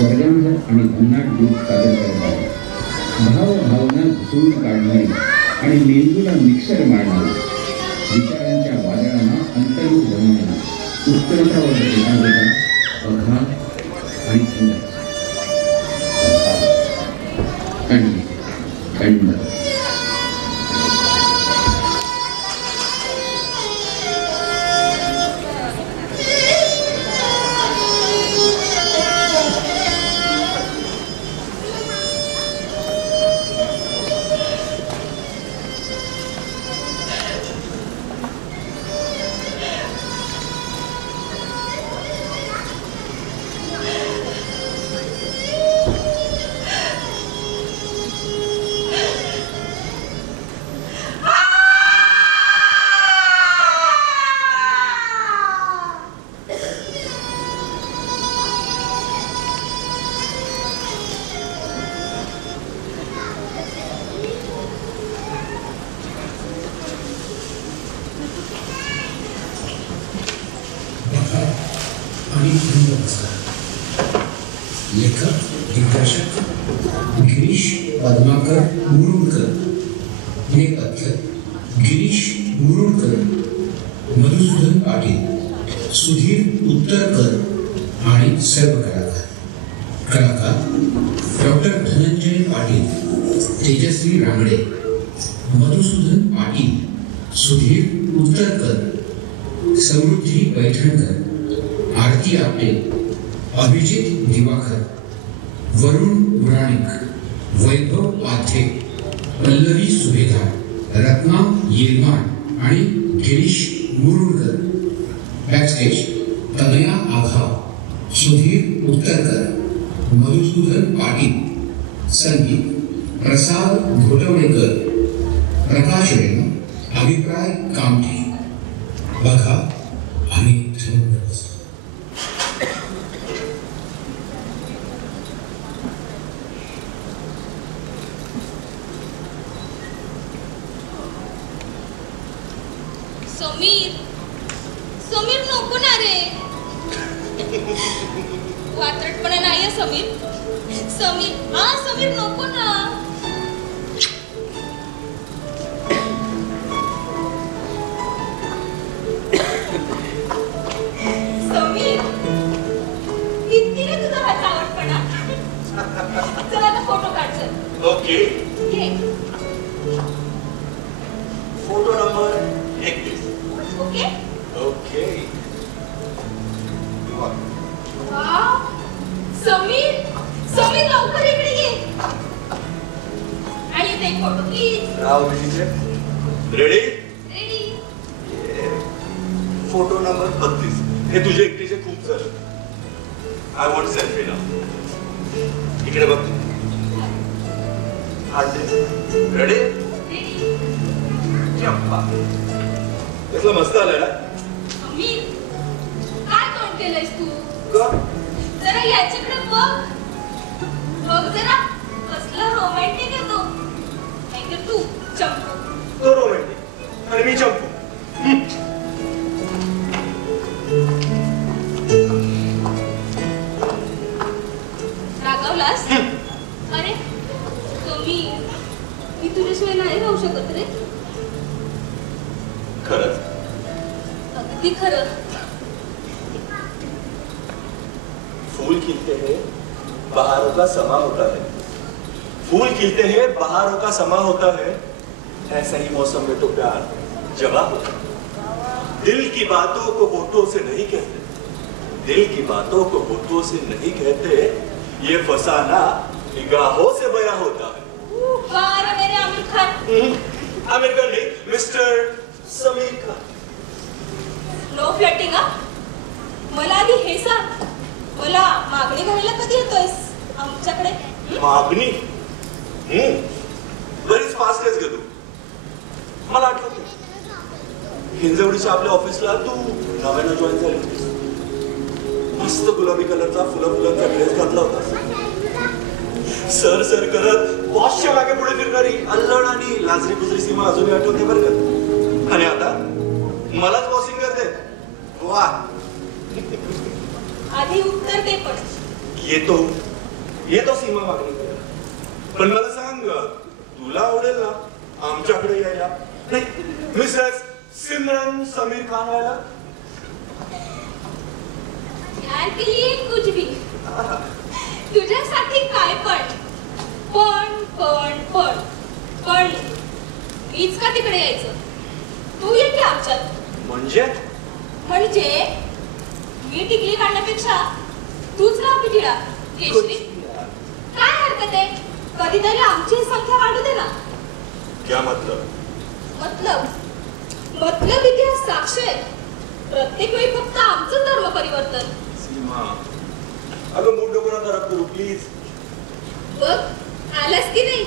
स्वर्गांध आणि भन्नाट दूध सादर करणारी, भाव भावना घुसळून काढणारी आणि मेंदूला मिक्सर मारणारी, विचारांच्या वादळांना अंतर्मुख बनवणारी, उत्तरतावर एकाग्रता, अघा आणि खंड. लेखक दिग्दर्शक गिरीश पद्माकर मुरुडकर, नेपथ्य गिरीश मुरुडकर, मधुसूदन पाटील, सुधीर उत्तरकर आणि सर्व कलाकार. डॉक्टर धनंजय पाटील, तेजश्री रांगडे, मधुसूदन पाटील, सुधीर उत्तरकर, समृद्धी पैठणकर, आरती आपटे, अभिजित दिवाकर, वरुण उराणिक, वैभव पाथे, पल्लवी सुभेदार, रत्ना येरमाड आणि गिरीश मुरुडकर. बॅकस्टेज तनया आघाव, सुधीर उत्तरकर, मधुसूदन पाटील. संगीत प्रसाद घोटवडेकर, प्रकाश रेणू, अभिप्राय कामठी. बघा आम्ही समीर, समीर नको ना रे. वात्रटपणा नाही समीर. समीर, हा समीर नको ना. समीर, किती रे तुझा हा चावटपणा. चल आता फोटो काढ. Okay. Photo number 31. Okay okay. Wow, Sameer, Sameer लवकर इकडे ये. आणि ते photo please. Rao Vijay, ready? Ready. Photo number 32. हे तुझे एकटीचे खूप झालं. आय वॉन्ट सेल्फी नाव. इकडे बघ. रेडी? रेडी. चप्पा. कसलं मस्त आलंय ना. समीर, काय तोंड केलंयस तू? का? जरा याच्याकडे बघ. बघ जरा, कसलं रोमॅन्टिक आहे तो. नाहीतर तू चंपू. तो रोमॅन्टिक आणि मी चंपू. रागावलास? अरे समीर, मी तुझ्याशिवाय नाही राहू शकत रे. खरंच? अगदी खरं. फूल खिलते हैं बहारों का समा होता है. फूल खिलते हैं बहारों का समा होता है. ऐसा ही मौसम में तो प्यार जवा होता है. दिल की बातों को होठों से नहीं कहते. दिल की बातों को होठों से नहीं कहते. ये फसाना निगाहों से बयां होता है. वाह मेरे आमिर खान. आमिर खान नहीं, mister Sameer Khan. No flirting. मला आधी हे सांग, मला मागणी घालायला कधी येतोयस आमच्याकडे? मागणी? बरीच फास्ट आहेस ग तू. मला आठवते हिंजवडीच्या आपल्या ऑफिसला तू नव्यानं जॉईन झाली होतीस. मस्त गुलाबी कलरचा फुलांचा ड्रेस घातला होता. सर सर करत बॉसच्या मागे पुढे फिरणारी अल्लड आणि लाजरी गुजरी सीमा अजूनही आठवते बरं का. आणि आता मलाच बॉसिंग करते. वा. आधी उत्तर दे पण. येतो सीमा मागणीकडे. पण मला सांग, तुला आवडेल ना आमच्याकडे यायला? नाही, मिसेस सिमरन समीर खान व्हायला? यार कुछ भी. तुझ्यासाठी काय पण मीच का तिकडे यायचं? तू ये की आमच्यात. म्हणजे मी टिकली काढण्यापेक्षा तूच राहा पिटिळा केशरी. काय हरकत आहे? कधीतरी आमची संख्या वाढू दे ना. क्या मतलब? मतलब इतिहास साक्ष आहे. प्रत्येक वेळी फक्त आमचं धर्म परिवर्तन. सीमा, अगं मूड नको ना खराब करू प्लीज. बघ आलास की नाही?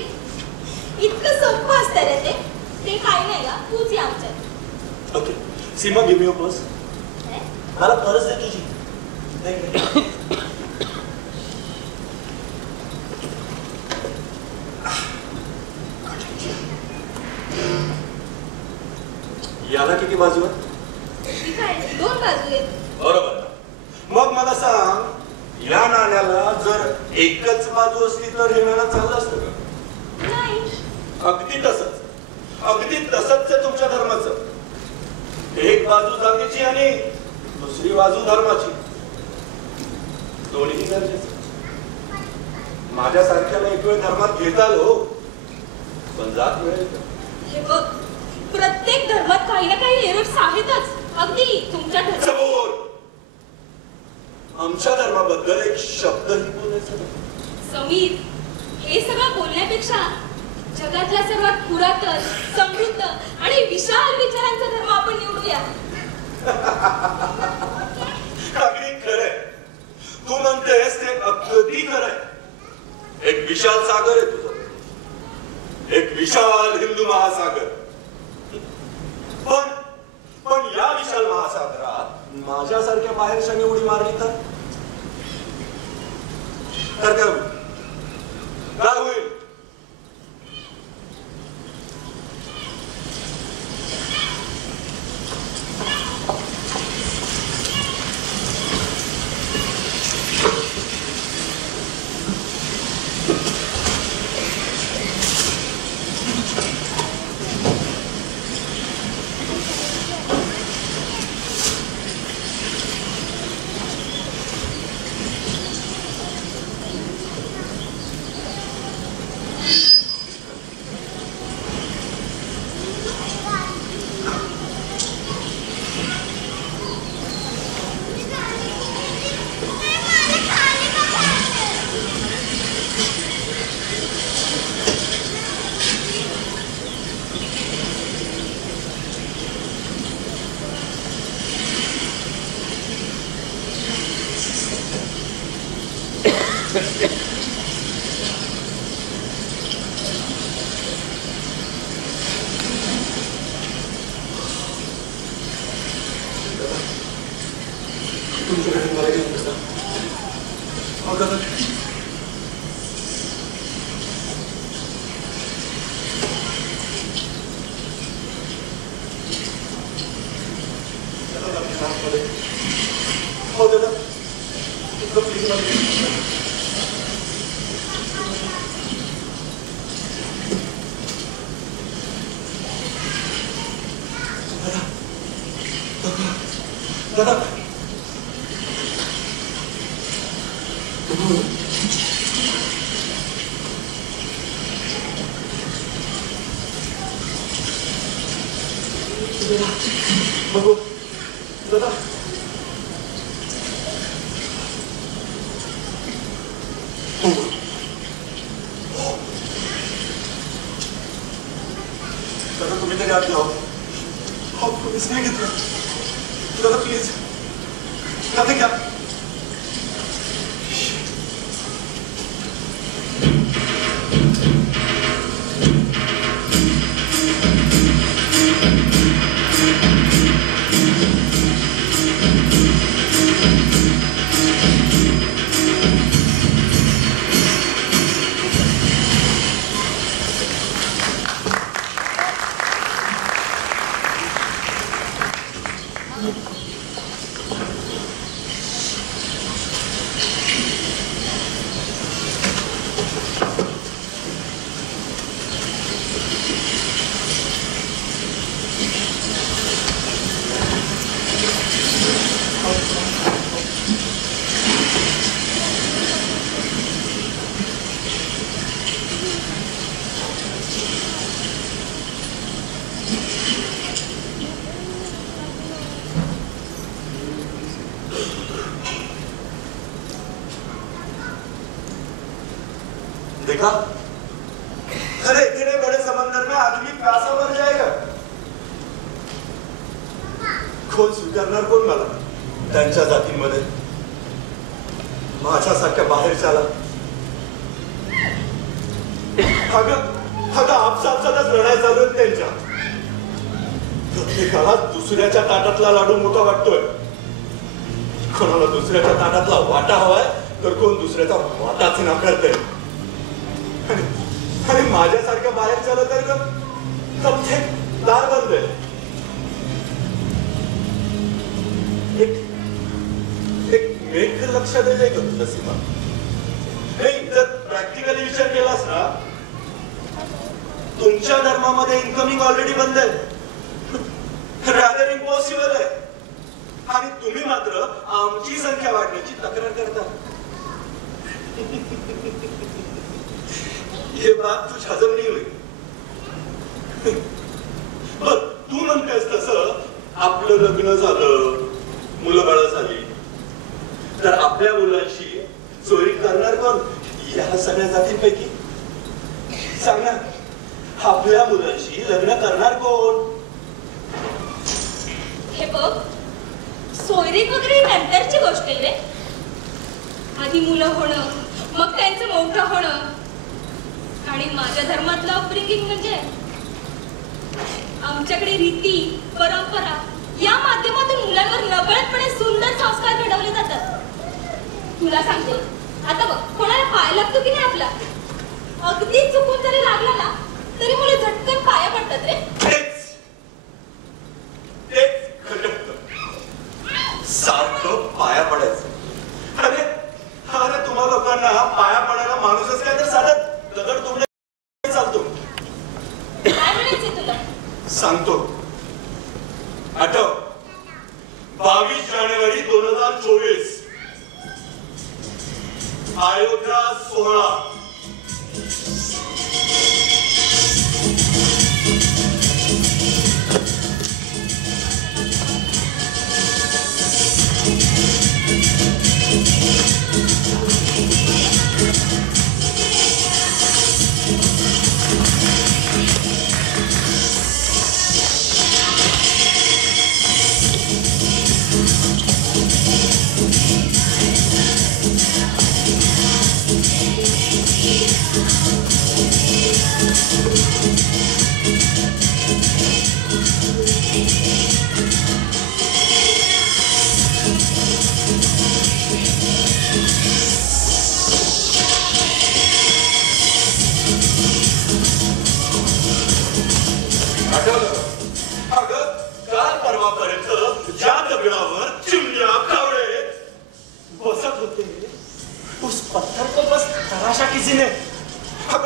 इतकं सोपं असतं रे ते काही नाही का. तूच ये आमच्यात. ओके सीमा, गिव मी पर्स. मला पर्स दे तुझी. याला किती बाजू आहेत? काय 2 बाजू आहेत. बरोबर. मग मला सांग, या नाण्याला जर एकच बाजू असली तर हे नाणं चाललं असतं का? नाही. अगदी तसंच आहे तुमच्या धर्माचं. एक बाजू जातीची आणि दुसरी बाजू धर्माची. दोन्ही गरजेचं. माझ्यासारख्याला एक वेळ धर्मात घेता आलो, पण जात मिळेल का? हे बघ, प्रत्येक धर्मात काही ना काही एरर्स आहेतच. अगदी तुमच्या समोर आमच्या धर्माबद्दल एक शब्दही बोलायचा नाही. समीर, हे सगळं बोलण्यापेक्षा जगातला सर्वात पुरातन, समृद्ध आणि विशाल विचारांचा धर्म आपण निवडूया. अगदी खरंय. तू म्हणतेस ते अगदी खरंय. एक विशाल सागर आहे तुझं. एक विशाल हिंदू महासागर. पण या विशाल महासागरात माझ्यासारख्या बाहेरच्या उडी मारली तर काय होईल? तुम्ही तरी आत जाओ. पोलीस नाही घेतलं दादा, प्लीज दादा घ्या. देखा, अरे इतने बड़े समंदर में आदमी प्यासा मर जाएगा. कोण स्वीकारणार कोण मला त्यांच्या जातींमध्ये, माझ्यासारख्या बाहेरच्याला. अगं आपसातच लढाई चालू आहेत त्यांच्या. प्रत्येकाला दुसऱ्याच्या ताटातला लाडू मोठा वाटतोय. कोणाला दुसऱ्याच्या ताटातला वाटा हवाय तर कोण दुसऱ्याचा वाटाच नाकारतंय. आणि माझ्यासारख्या बाहेरच्याला तर प्रत्येक दार बंद आहे. एक लक्षात येते का तुझ्या सीमा? नाही जर प्रॅक्टिकली विचार केलास ना, तुमच्या धर्मामध्ये इन्कमिंग ऑलरेडी बंद आहे, रादर इम्पॉसिबल आहे. आणि तुम्ही मात्र आमची संख्या वाढण्याची तक्रार करता. हे बात तुझ हजम नाही होईल. बघ तू म्हणतेस तसं आपलं लग्न झालं, मुलं बाळ झाली तर आपल्या मुलांशी चोरी करणार कोण या सगळ्या जातींपैकी? सांग ना, आपल्या मुलांशी लग्न करणार कोण? हे बघ, सोयरीक वगैरे नंतरची गोष्ट आहे रे. आधी मुलं होणं, मग त्यांचं मोठं होणं. आणि माझ्या धर्मातलं अपब्रिंगिंग म्हणजे आमच्याकडे रीती परंपरा या माध्यमातून मुलांवर नकळतपणे सुंदर संस्कार घडवले जातात. तुला सांगते, आता बघ कोणाला पाय लागतो की नाही आपला, अगदी चुकून जरी लागला ना तरी मुलं झटकन पाया पडतात रे. सारखं पाया पडायचं. अरे तुम्हा लोकांना पाया पडायला माणूसच काय तर साधा दगड तोडला चालतो. काय म्हणायचंय तुला? सांगतो, आठव 22 जानेवारी 2024 अयोध्या सोहळा.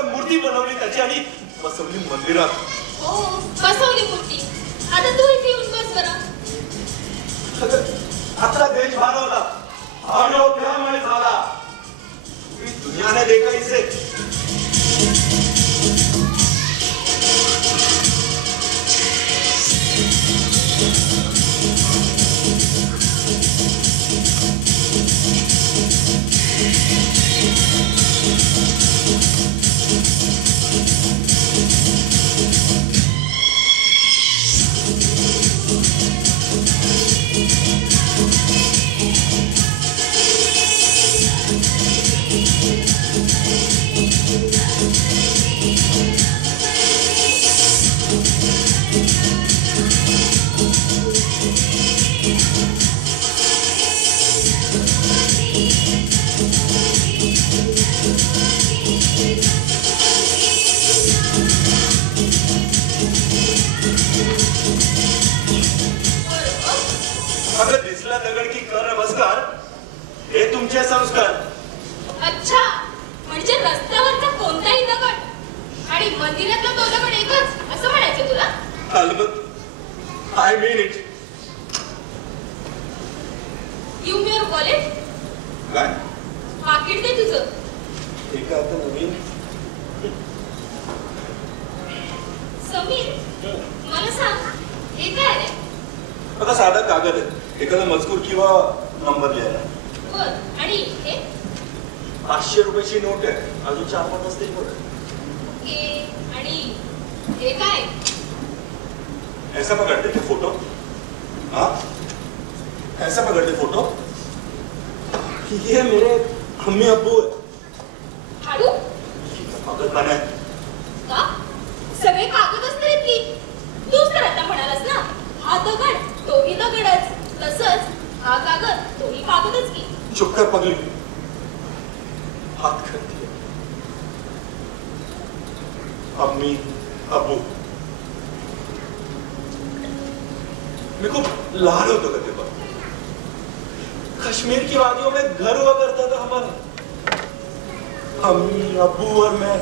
मूर्ती बनवली त्याची आणि बसवली मंदिरात. हो बसवली मूर्ती. आता तू इथे येऊन बस बरं. आपला देश भारावला, अयोध्यामय झाला. दुनियाने देखायचे. संस्कार. अच्छा, म्हणजे रस्त्यावरचा कोणताही दगड आणि मंदिरातला तो दगड एकच असं म्हणायचं तुला? अलबत्त, I mean it. Give me your wallet. काय? पाकिट दे तुझं. ठीक आहे, आता नवीन. समीर, मला सांग, हे काय रे? आता साधा कागद आहे, एखादा मजकूर किंवा नंबर लिहायला. बर, आणि हे? 500 रुपयाची नोट आहे, अजून 4-5 असतील बघ. ओके, आणि हे काय? ऐसा पकडते थे फोटो? हाँ, ऐसा पकडते फोटो? ये मेरे अम्मी अब्बू है. हाडू? कागद पाना है. का? सगळे कागद असतात की. तूच तर आता म्हणालास ना, हा दगड तोही दगडच, तसंच हा कागद तोही कागदच की. चुप कर पगली. हात करती है. अम्मी अब्बू. मैं खूब लाड होता था तेरे पर. कश्मीर की वादियों में घर हुआ करता था हमारा. अम्मी अब्बू और मैं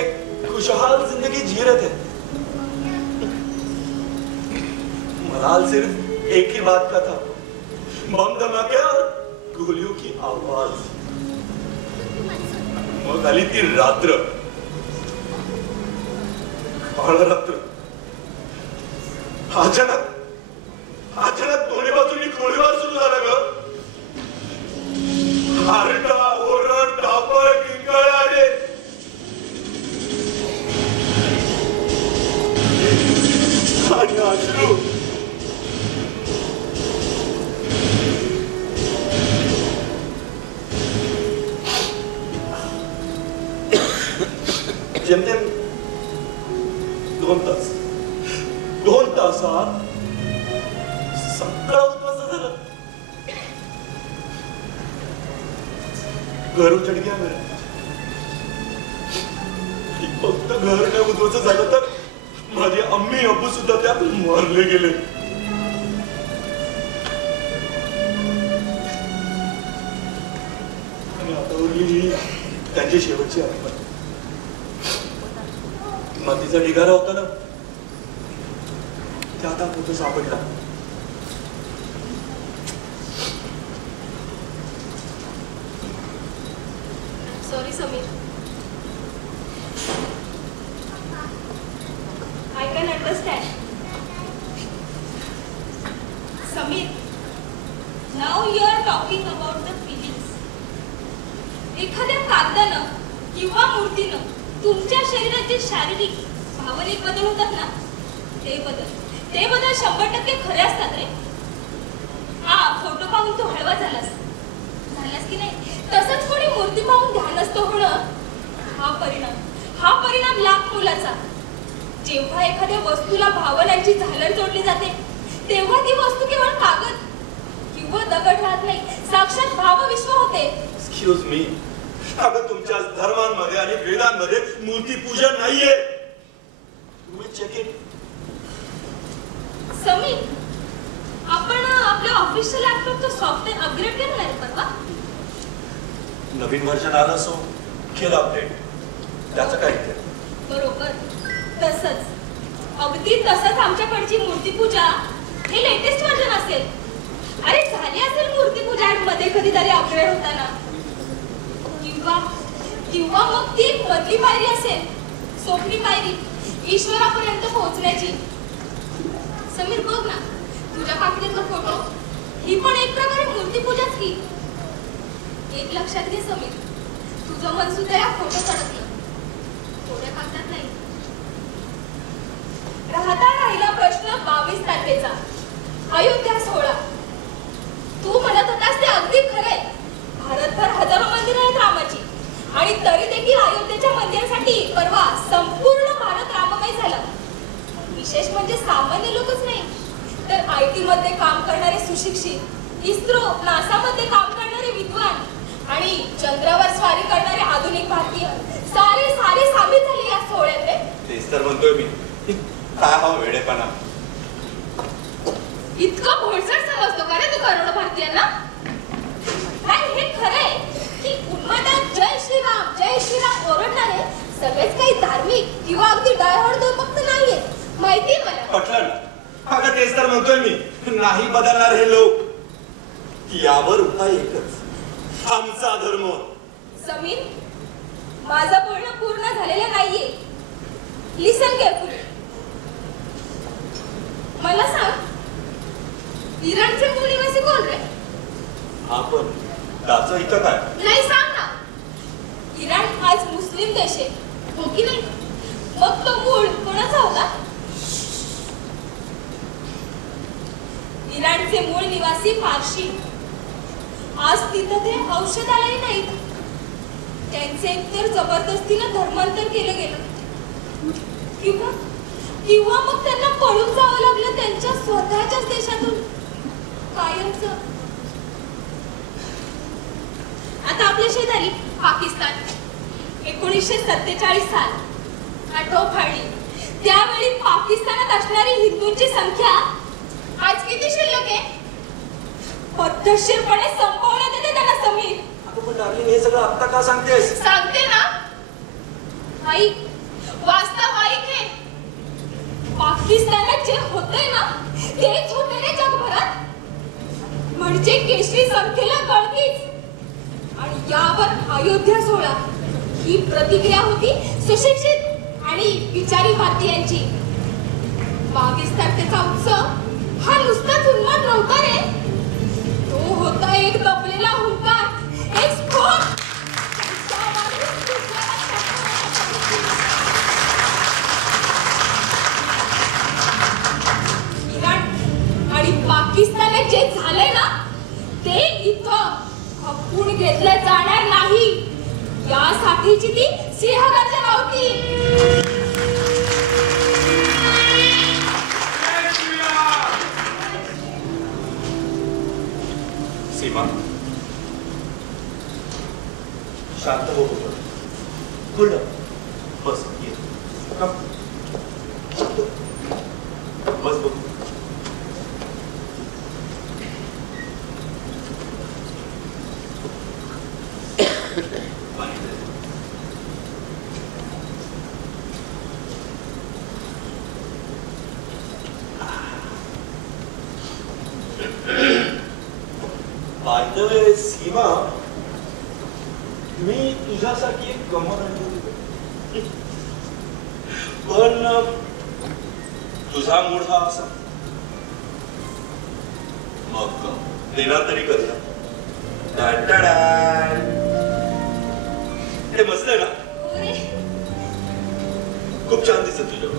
एक खुशहाल जिंदगी जी रहे थे. मलाल सिर्फ एक ही बात का था, बम धमाके और गोलियों की आवाज. मग आली ती रात्र. रात्र अचानक दोन्ही बाजूंनी गोळीबार सुरू झाला ग. आरडा ओरड धापळ किंकाळ आले. आणि अश्रू. जेमतेम 2 तासात सगळं उद्ध्वस्त झालं. घर उजड गया मेरा. फक्त घर नाही उद्ध्वस्त झालं तर माझे अम्मी अब्बू सुद्धा त्यात मारले गेले. आणि आता उरली त्यांची शेवटची आठवण. मातीचा ढिगारा होता ना, त्यात हा फोटो सापडला. Sorry Sameer. I can understand. Samir, now you are talking about the feelings. एखाद्या कागदानं किंवा मूर्तीनं तुमच्या शरीराचे शारीरिक भावनिक बदल होतात ना, ते बदल 100% खरे असतात रे. हा फोटो पाहून तू हळवा झालास की नाही, तसंच कोणी मूर्ती पाहून ध्यानस्थ होणं हा परिणाम लाख मोलाचा. जेव्हा एखाद्या वस्तूला भावनांची झालर जोडली जाते, तेव्हा ती वस्तू केवळ कागद किंवा दगड राहत नाही, साक्षात भावविश्व होते. एक्सक्यूज मी, अगं तुमच्या धर्मांमध्ये आणि वेदांमध्ये मूर्तीपूजन नाहीये. तुम्ही चेक इट. समीर, आपण आपल्या ऑफिसच्या लॅपटॉपचं सॉफ्टवेअर अपग्रेड केलं नाही परवा? नवीन व्हर्जन आलं असो, केलं अपडेट, त्याचं काय इथे? बरोबर तसंच, अगदी तसंच आमच्याकडची मूर्तीपूजा हे लेटेस्ट व्हर्जन असेल. अरे झाली असेल मूर्तीपूजा मध्ये कधीतरी अपग्रेड होताना, किंवा मग ती मधली पायरी असेल, सोपी पायरी ईश्वरापर्यंत पोहोचण्याची. समीर बघ ना, तुझ्या पाकिटातला फोटो ही पण एक प्रकारे मूर्तीपूजाच की. एक लक्षात घे समीर, तुझं मन सुद्धा या फोटो अडकलं, थोड्या कागदात नाही. राहिला प्रश्न 22 तारखेचा, अयोध्या सोहळा. तू म्हणत होतास ते अगदी खरंय. भारतभर हजारो मंदिरं आहेत रामाची, आणि तरी देखील अयोध्येच्या मंदिरासाठी परवा संपूर्ण भारत राममय झाला. विशेष म्हणजे सामान्य लोकच नाही, तर IT मध्ये काम करणारे सुशिक्षित, इस्रो नासा मध्ये काम करणारे विद्वान आणि चंद्रावर स्वारी करणारे आधुनिक भारतीय सारे सामील झाले या सोहळ्यात रे. तेच तर म्हणतोय मी, काय हा वेडेपणा. इतका भोळसट समजतो का रे तू करोडो भारतीयांना? काय हे खरंय की उन्मादात जय श्रीराम ओरडणारे सगळेच काही धार्मिक किंवा अगदी डायहॉर्ड देशभक्त नाहीये, माहितीये मला. पटलं ना? अगं तेच तर म्हणतोय मी, नाही बदलणार हे लोक. यावर उपाय एकच, आमचा धर्म. समीर, माझं बोलणं पूर्ण झालेलं नाहीये. लिसन केअरफुली. मला सांग, इराणचे मूळ निवासी कोण रे? आपण त्याचं इथं काय? नाही सांग ना. इराण आज मुस्लिम देश आहे, हो की नाही? मग तो मूळ कोणाचा होता? इराणचे मूळ निवासी पारशी. आज तिथं ते औषधालय नाहीत. त्यांचे एकतर जबरदस्तीनं धर्मांतर केलं गेलं किंवा मग त्यांना पळून जावं लागलं त्यांच्या स्वतःच्याच देशातून कायमचं. आता आपल्या शेजारी पाकिस्तान 1947 साल आठवफाळली. त्यावेळी पाकिस्तानात असणारी हिंदूंची संख्या आज किती शिल्लक आहे? पद्धतशीरपणे संपवण्यात येते त्यांना समीर. पण डार्लिंग हे सगळं आता का सांगतेस? सांगते ना, ऐक, वास्तव ऐक. हे पाकिस्तानात जे होतंय ना तेच होते रे जगभरात. म्हणजे केशरी संख्येला गळतीच. आणि यावर अयोध्या सोहळा ही प्रतिक्रिया होती सुशिक्षित आणि विचारी भारतीयांची. 22 तारखेचा उत्सव हा नुसताच उन्माद नव्हता रे, तो होता एक दबलेला हुंकार, एक स्फोट. इराण आणि पाकिस्तानात जे झालंय ना ते इथं खपून घेतलं जाणार नाही. यासाठीची ती सिंहगर्जना होती. सीमा, शांत हो. Cool down. बस ये. कम. बस बघ. सीमा, मी तुझ्यासाठी एक गंमत आणली, पण तुझा मूड हा असा. मग देणार तरी कधी? ते मस्त आहे ना? खूप छान दिसत तुझ्यावर.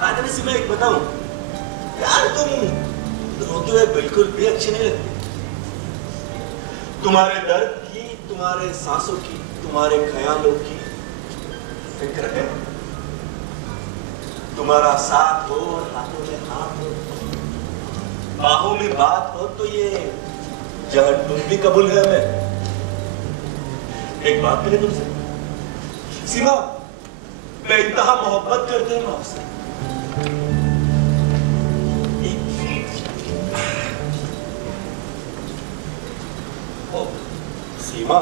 आता सीमा एक बताऊं यार, तुम रोते हुए बिल्कुल भी अच्छी नहीं लगती. तुम्हारे दर्द की, तुम्हारे सांसों की, तुम्हारे ख्यालों की फिक्र है. तुम्हारा साथ हो और हाथों में हाथ हो, बाहों में बात हो, तो ये जहर तुम भी कबूल है. मैं एक बात करें तुमसे सीमा, मैं इंतहा मोहब्बत करते हैं आपसे. सीमा,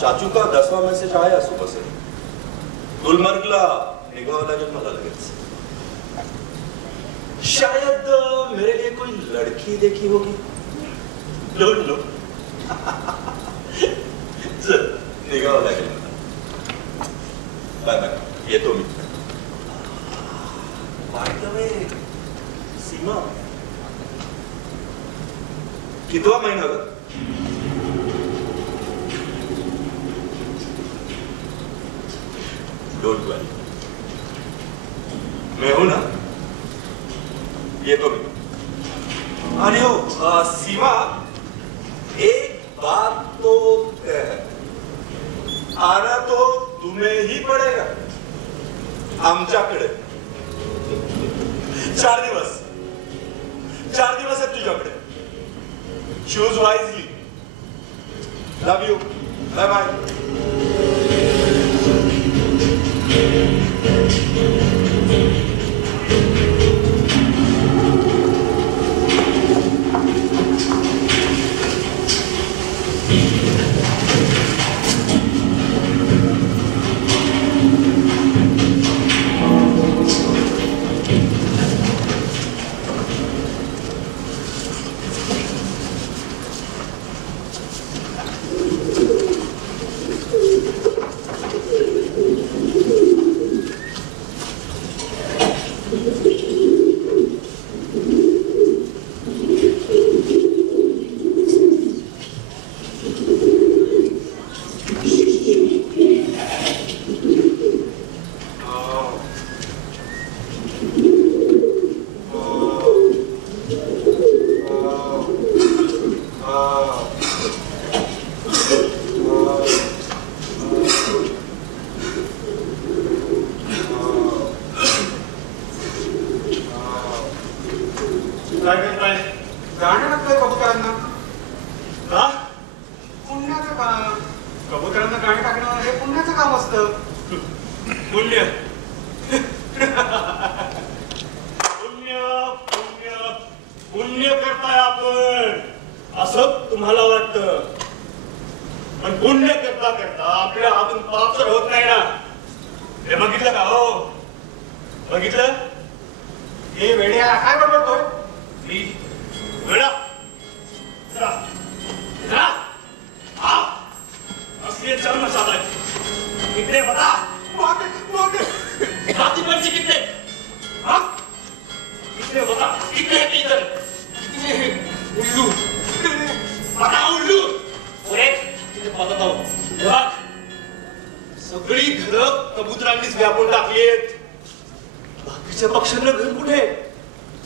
चाचू का 10वां मैसेज आया सुबह से. गुलमर्गला निघावं लागेल मला लगेच. शायद मेरे लिए कोई लड़की देखी होगी. ढूंढ लो. चल निघावं लागेल मला. बाय बाय, येतो मी. बाय द वे सीमा, कितवा महिना ग? डोंट वरी, मैं हूं ना, ये तो मैं. अरे हो सीमा, एक बात तो है, आना तो तुम्हें ही पडेगा आमच्याकडे. 4 दिवस आहेत तुझ्याकडे. Choose wisely. Love you. Bye bye. काय करताय? गाणं टाकतोय कबुतरांना. का? पुण्याचं काम. कबुतरांना गाणी टाकणं हे पुण्याचं काम असतं. पुण्य पुण्य पुण्य पुण्य करताय आपण असं तुम्हाला वाटतं, पण पुण्य करता करता आपल्या हातून पाप तर होत नाही ना. हे बघितलं का? हो बघितलं? हे वेड्या काय बडबडतोय? मी वेडा जरा जरा हा असले जन्म साधायचे कितने बता जाती पंची कितने हाँ कितने बता कितने इधर कितने उल्लू बता उल्लू और एक कितने बताता हूँ बघ सगळी घरं कबुतरांनीच व्यापून टाकलीत. बाकीच्या पक्ष्यांना घर कुठे?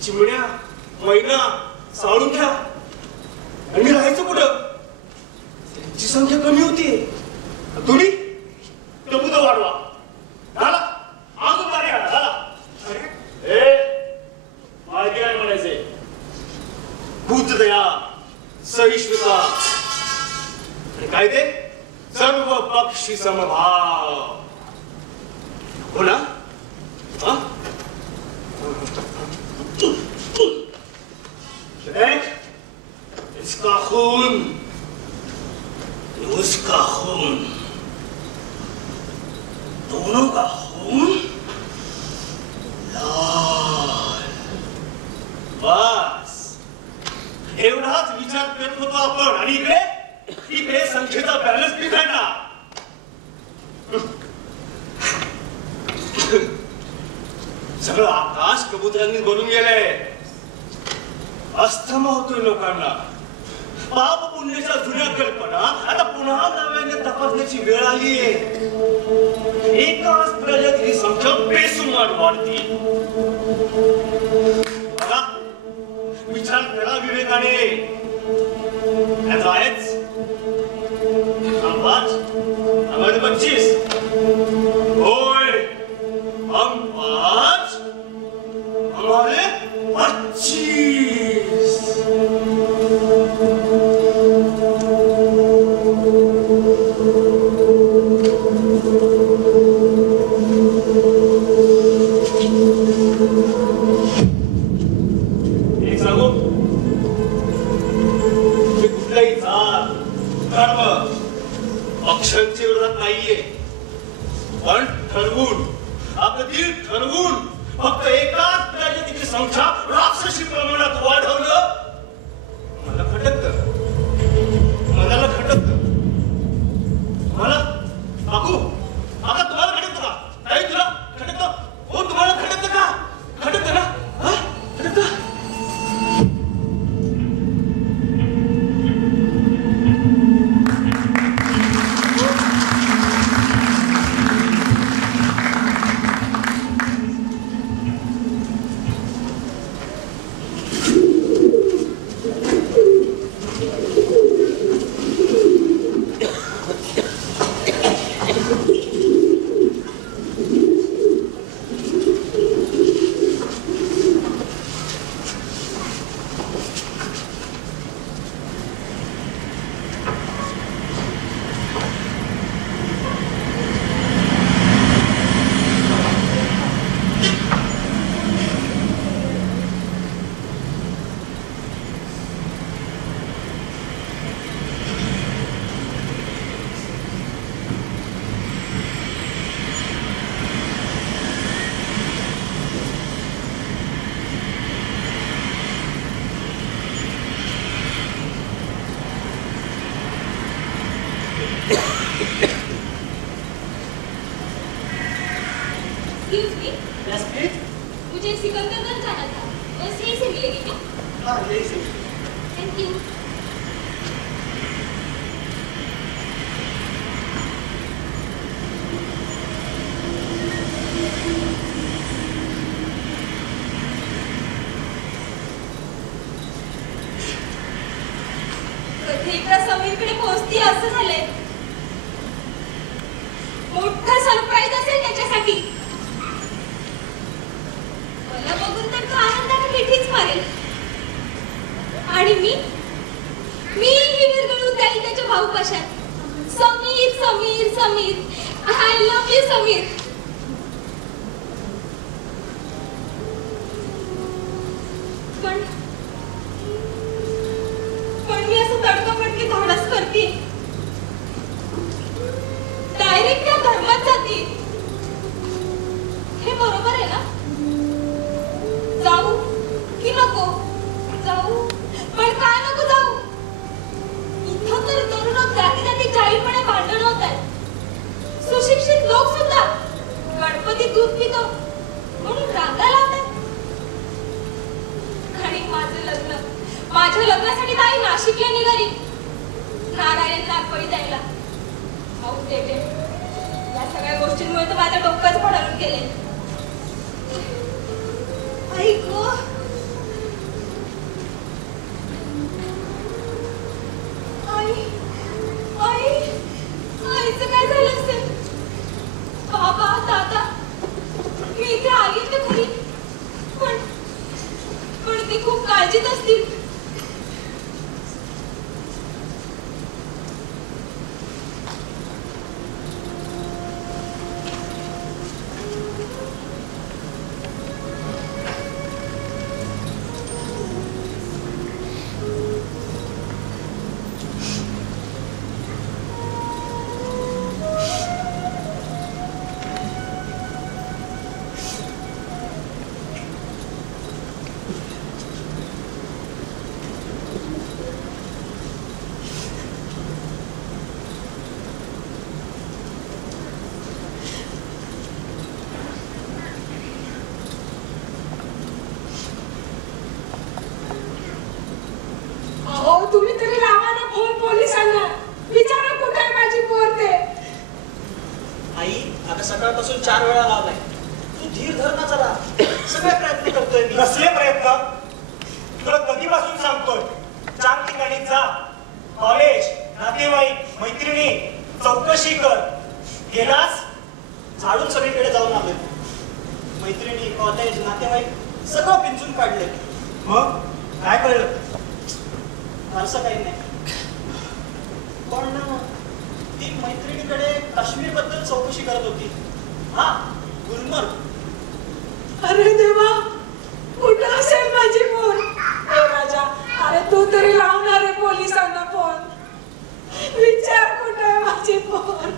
चिमण्या मैना साळुंख्या आणि राहायचं कुठं? त्यांची संख्या कमी होती. तुम्ही कबूतर वाढवा झाला अजून गाडी आणा झाला. अरे माहिती काय म्हणायचे? भूतदया सहिष्णुता आणि काय ते सर्व पक्षी समभाव. हो ना? हा इसका खून उसका खून दोनों का खून लाल. बस एवढाच विचार करत होतो आपण आणि इकडे संख्येचा बॅलन्स बिघडला. सगळं आकाश कबुतरांनी भरून गेलंय. अस्थमा होतोय लोकांना. पाप पुण्याच्या जुन्या कल्पना आता पुन्हा नव्याने तपासण्याची वेळ आली आहे. एकाच प्रजातीची संख्या बेसुमार वाढती. बघा विचार करा विवेकाने. याचा आहेच हम 25 होय हम 5 हमारे 25. एक सांगू मी कुठलाही जात धर्म पक्षांच्या विरोधात नाहीये, पण ठरवून आपलं दिल ठरवून फक्त एकाच प्रजातीची संख्या राक्षसी प्रमाणात वाढवलं मला खटकतं. मनाला खटकतं. मला काकू आता तुम्हाला खटकतं का? ताई तुला खटकतं? हो तुम्हाला खटकतं का? खटकतं ना? हा खटकतं. Excuse me, Yes, please. मुझे सिकंदरगंज जाना था. बस यहीं से मिलेगी क्या? हाँ यही से. Thank you. कधी एकदा समीरकडे पोहोचती असं झालंय. मोठा सरप्राईज असेल त्याच्यासाठी. मला बघून तर तो आनंदाने मिठीच मारेल. आणि मी ही विरघळून जाईल त्याच्या भाऊ पाशात. Sameer Sameer Sameer, I love you Sameer. पण मी असं तडकाफडकी धाडस करते, डायरेक्ट त्या धर्मात जाते. हे बरोबर आहे ना? जाऊ की नको जाऊ? पण काय नको जाऊ? इथं तर तरुण जाती जाती जाहीरपणे भांडण होत आहे. सुशिक्षित लोक सुद्धा गणपती दूध पितो म्हणून रागा लावतात. आणि माझ्या लग्नासाठी ताई नाशिकला निघाली नारायण नागपळी द्यायला. अहो देवे, या सगळ्या गोष्टींमुळे तर माझं डोकंच पडारून गेले. आई गो, आईचं काय झालं असेल? बाबा दादा मी इथे आली तर खरी, पण ते खूप काळजीत असतील. तुम्ही तरी लावा ना फोन पोलिसांना, विचारा कुठे आहे माझी पोर ते. आई आता सकाळपासून 4 वेळा लावलाय. तू धीर धर ना जरा. सगळे प्रयत्न करतोय मी. कसले प्रयत्न? तुला कधीपासून सांगतोय 4 ठिकाणी जा, कॉलेज, नातेवाईक, मैत्रिणी, चौकशी कर. गेलास? झाडून सगळीकडे जाऊन आलोय. मैत्रिणी, कॉलेज, नातेवाईक सगळं पिंचून काढले. मग काय कळलं? फारसं काही नाही. पण ती मैत्रिणीकडे काश्मीर बद्दल चौकशी करत होती. हा, गुलमर्ग. अरे देवा, कुठं असेल माझी पोर? ए राजा, अरे तू तरी लावणार आहे पोलिसांना फोन. विचार कुठे आहे माझी पोर?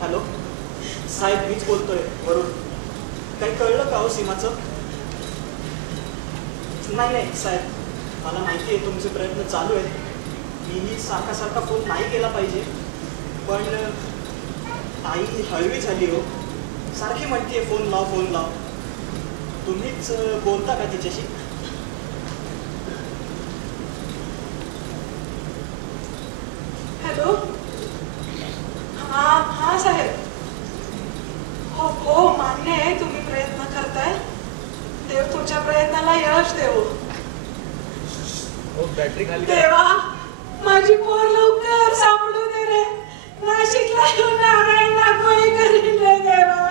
हॅलो साहेब, मीच बोलतोय वरून. काही कळलं का हो सीमाचं? नाही साहेब, मला माहिती आहे तुमचे प्रयत्न चालू आहेत. मीही सारखा फोन नाही केला पाहिजे, पण आई हळवी झाली हो. सारखी म्हणते फोन लाव. तुम्हीच बोलता का तिच्याशी? हॅलो, हा साहेब. हो मान्य आहे, तुम्ही प्रयत्न करताय. देव तुमच्या प्रयत्नाला यश देव. देवा, माझी पोर लवकर सापडू दे रे. नाशिकला येऊन नारायण नागपळी करीन रे देवा.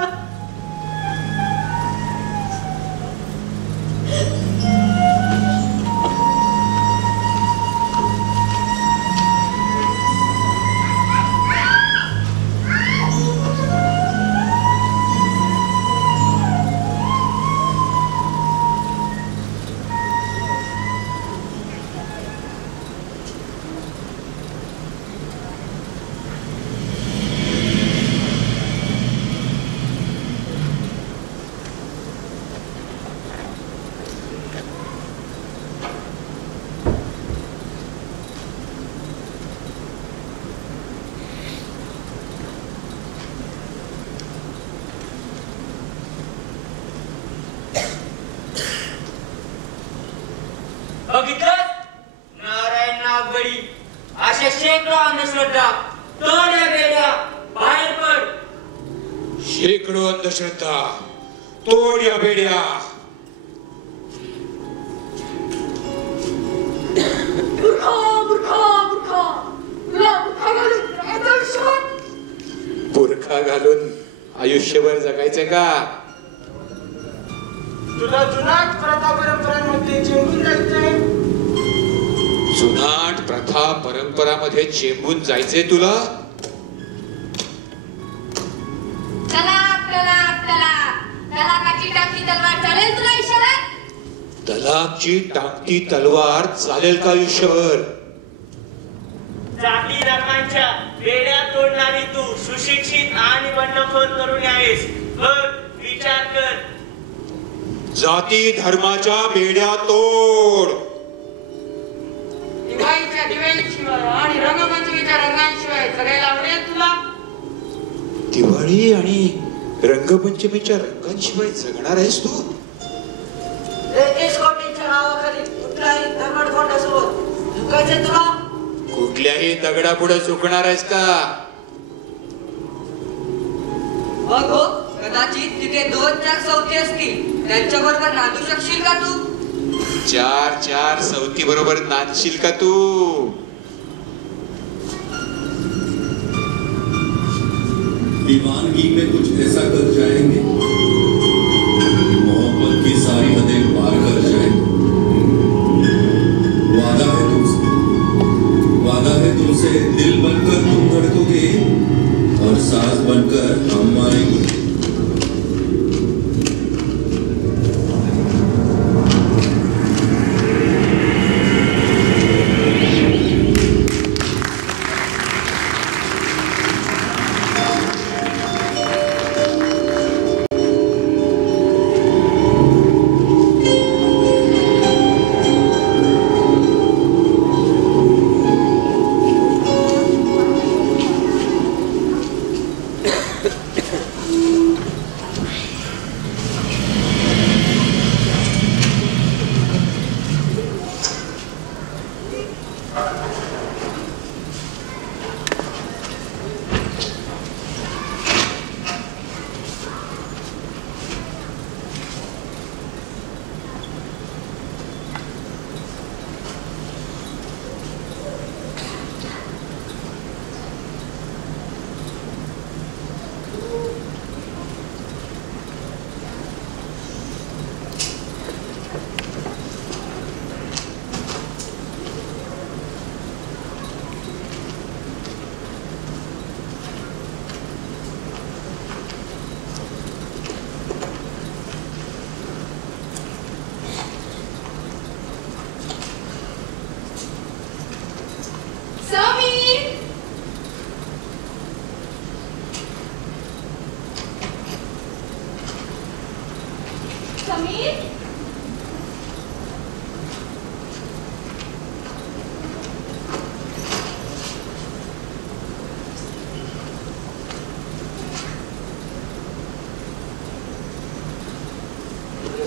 बघितलं? नारायण नागबळी अशा शेकडो अंधश्रद्धा. तोड्या बेड्या बाहेर पड. शेकडो अंधश्रद्धा, तोड्या बेड्या. मूर्खा, तुला आयुष्यभर जगायचं का? तुला जुनाट प्रथा परंपरांमध्ये चेंबून जायचंय. जुनाट प्रथा परंपरामध्ये चेंबून जायचंय तुला? तलाकाची टाकती तलवार चालेल तुला आयुष्यभर? तलाकची टाकती तलवार चालेल का आयुष्यभर? जाती धर्मांच्या बेड्या तोडणारी तू सुशिक्षित आणि बंडखोर तरुणी आहेस. बघ, विचार कर. जाती धर्माच्या बेड्या तोड. दिवाळीच्या दिव्यांशिवाय आणि रंगमंचमीच्या रंगांशिवाय जगायला आवडेल तुला? दिवाळी आणि रंगपंचमीच्या रंगांशिवाय जगणार आहेस तू? 31 कोटींच्या नावाखाली कुठल्याही धर्मडखोंडासोबत झुकायचे तुला? कुठल्याही दगडापुढे चुकणार आहेस का? हो, कदाचित तिथे 2-4 सवती असतील, त्यांच्याबरोबर नांदू शकशील का तू? 4 सवती बरोबर नाचशील का तू? दीवानगी में कुछ ऐसा कर जाएंगे, मोहब्बत की सारी हदें पार कर जाएंगे. वादा है तुमसे, वादा है तुमसे, दिल बनकर तुम धड़कोगे और सांस बनकर हम आएंगे.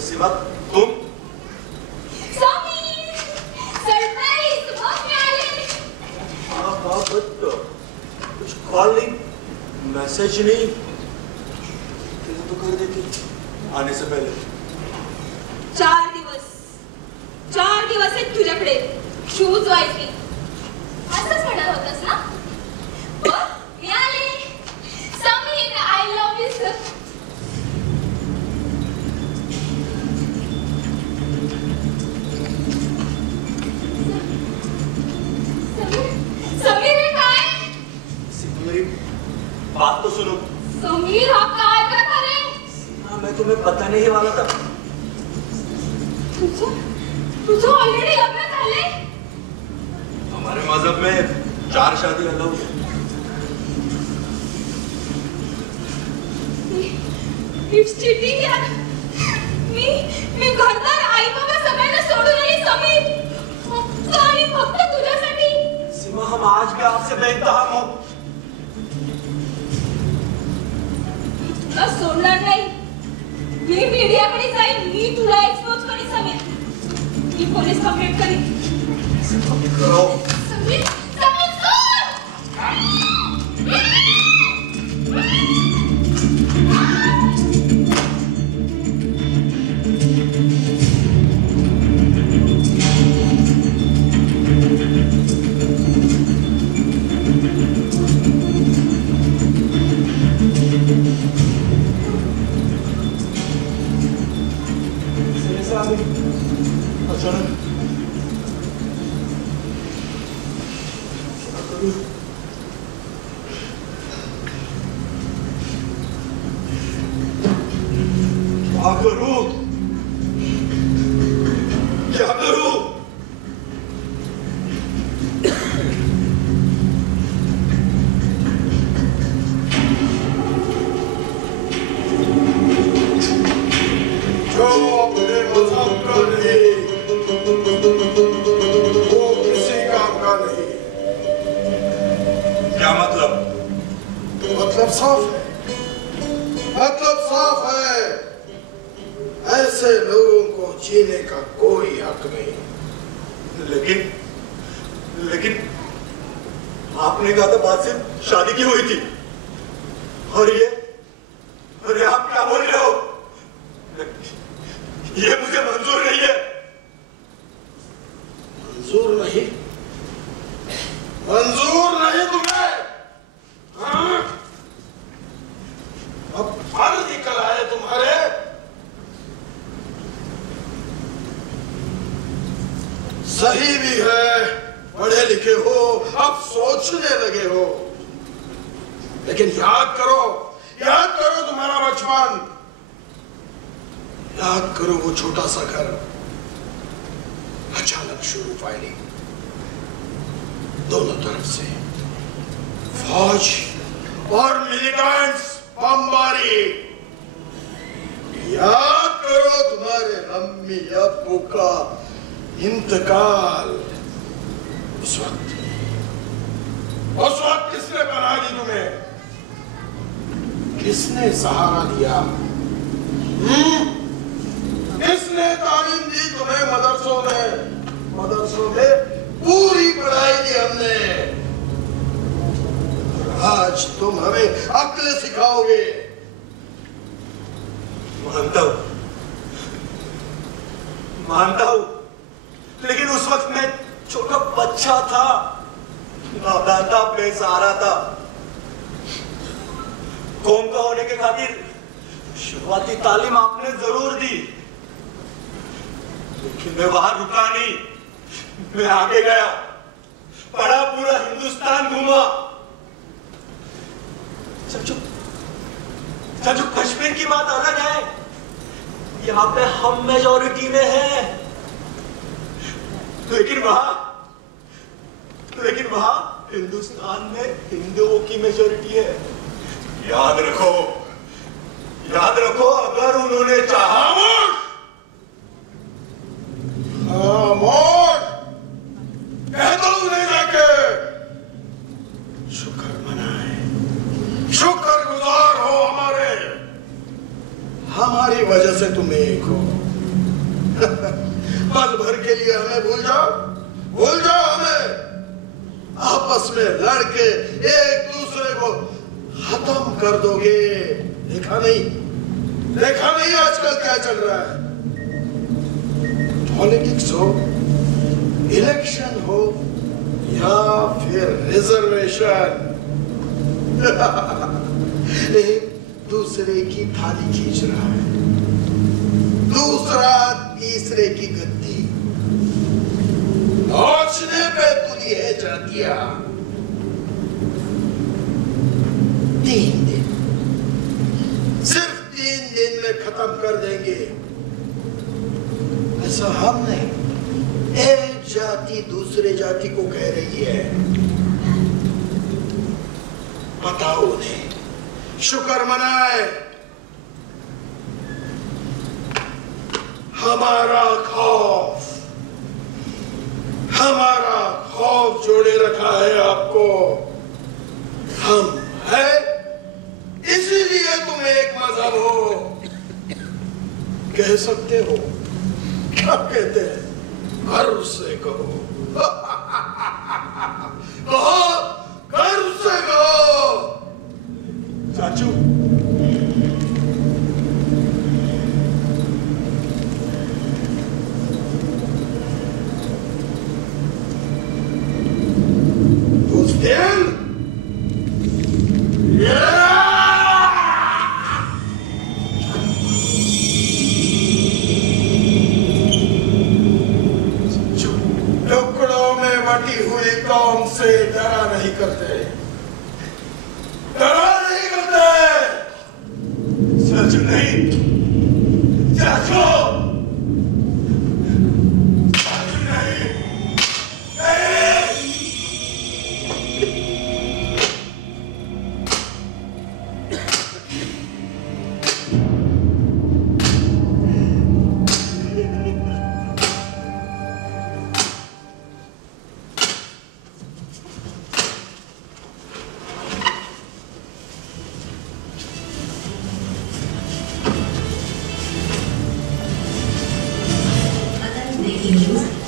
सीमा, तुम? समीर, सरप्राइज, बहुत प्यारे. हाँ, बट कुछ कॉल नहीं, मैसेज नहीं. तो कर देती आने से पहले. 4 दिवस आहेत तुझ्याकडे शूज व्हायचे असंच म्हणत होतस ना? मी आले. Sameer, I love you sir. Sameer हे काय? मेरी बात तो सुनो. समीर हा काय प्रकार आहे? हाँ, मैं तुम्हें बताने ही वाला था. तुझं ऑलरेडी लग्न झाले? हमारे मजहब में 4 शादी अलाउ है. इट्स चीटिंग यार. मी घरदार आई बाबा सगळ्यांना सोडून आली समीर. फक्त तुझ्यासाठी. सीमा, हम आज भी आपसे बेइंतहा मोह. तुला सोडणार नाही. मी मीडियाकडे जाईन. मी तुला एक्सपोज करीन समीर. मी पोलीस कंप्लेंट करीन. करो. समीर, समीर सोड. करू? क्या करूं? क्या करूं? जो अपने मजहब का नहीं वो किसी काम का नहीं। क्या मतलब? मतलब साफ है, मतलब साफ है। ऐसे लोगों को जीने का कोई हक नहीं। लेकिन आपने कहा था बात सिर्फ शादी की हुई थी, और ये आप क्या बोल रहे हो? ये मुझे मंजूर नहीं है। मंजूर नहीं? मंजूर नहीं तुम्हें? हाँ? अब फल निकल आए तुम्हारे। सही भी है, पढ़े लिखे हो, अब सोचने लगे हो। लेकिन याद करो तुम्हारा बचपन, याद करो वो छोटा सा घर, अचानक शुरू फायरिंग, दोनों तरफ से फौज और मिलिटेंट्स बमबारी। याद करो तुम्हारे अम्मी अब्बू का इंतकाल। उस वक्त किसने बना दी तुम्हें? किसने सहारा दिया? किसने तालीम दी तुम्हें? मदरसों में पूरी पढ़ाई दी हमने। और आज तुम हमें अक्ल सिखाओगे। मानता हूं, लेकिन उस वक्त मैं छोटा बच्चा था, नादान था, बेसहारा था। कौम का होने के खातिर शुरुआती तालीम आपने जरूर दी, लेकिन मैं वहां रुका नहीं। मैं आगे गया, पढ़ा, पूरा हिंदुस्तान घूमा। जो कश्मीर की बात अलग है, यहाँ पे हम मेजॉरिटी में हैं, लेकिन वहां हिंदुस्तान में हिंदुओं की मेजॉरिटी है। याद रखो, अगर उन्होंने चाहा, खामोश कह दो उन्हें जाके, शुक्र मनाए, शुक्र गुजार हो हमारी वजह से तुम एक हो। पल भर के लिए हमें भूल जाओ हमें। आपस में लड़के एक दूसरे को खत्म कर दोगे। देखा नहीं आजकल क्या चल रहा है? पॉलिटिक्स हो, इलेक्शन हो या फिर रिजर्वेशन, एक दूसरे की थाली खींच रहा है, दूसरा तीसरे की गद्दी नोचने पे तुली है जातियां। 3 दिन, सिर्फ 3 दिन में खत्म कर देंगे। ऐसा हम नहीं, एक जाति दूसरे जाति को कह रही है। बताओ उन्हें, शुक्र मनाए। हमारा खौफ जोड़े रखा है आपको। हम है, इसीलिए तुम एक मजहब हो। कह सकते हो, क्या कहते हैं? गर्व से कहो। कहो, गर्व से कहो। चाचू, उस दिन लोग मुझसे डरा नहीं करते, डरा नहीं करते। सच नहीं, सचो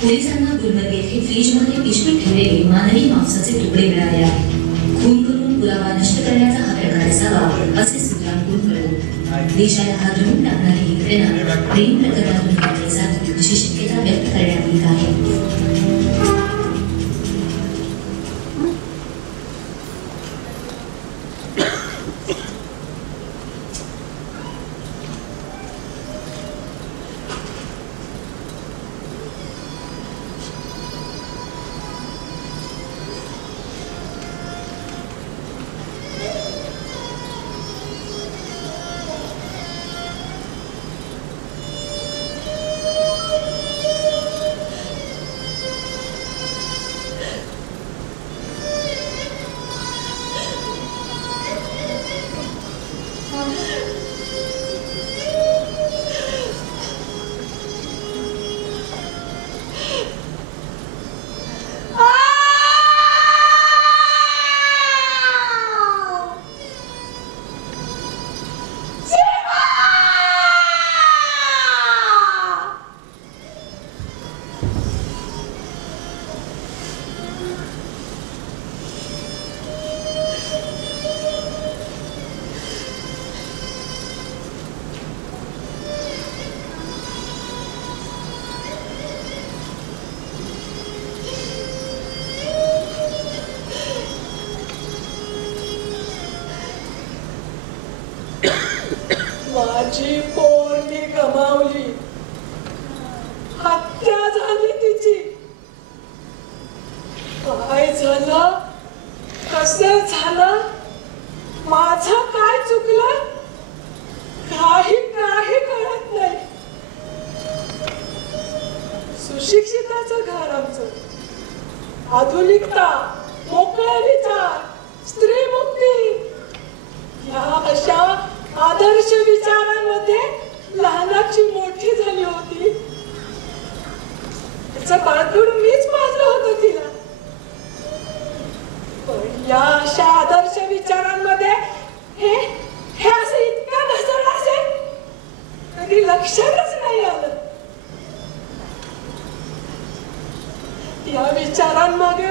पोलिसांना गुलमर्ग येथे फ्रीजमध्ये पिशवीत ठेवलेले मानवी मांसाचे तुकडे मिळाले आहेत. खून करून पुरावा नष्ट करण्याचा हा प्रकार असावा असे सूत्रांकडून कळले. देशाला हादरवून टाकणारी ही घटना प्रेम प्रकरणातून घडली जात अशी शक्यता व्यक्त करण्यात येत आहे. माझी पोर मी गमावली, हत्या झाली तिची. काय झालं, कसं झालं, माझं काय चुकलं, काही कळत नाही. सुशिक्षिताचं घर आमचं, आधुनिकता, मोकळे विचार, स्त्री मुक्ती या अशा आदर्श विचारांमध्ये लहानाची मोठी झाली होती. तिचं बाळकडून मीच पाजलं होतं तिला. पण या अशा आदर्श विचारांमध्ये हे असं इतकं घसरलं असेल कधी लक्षातच नाही आलं. या विचारांमागे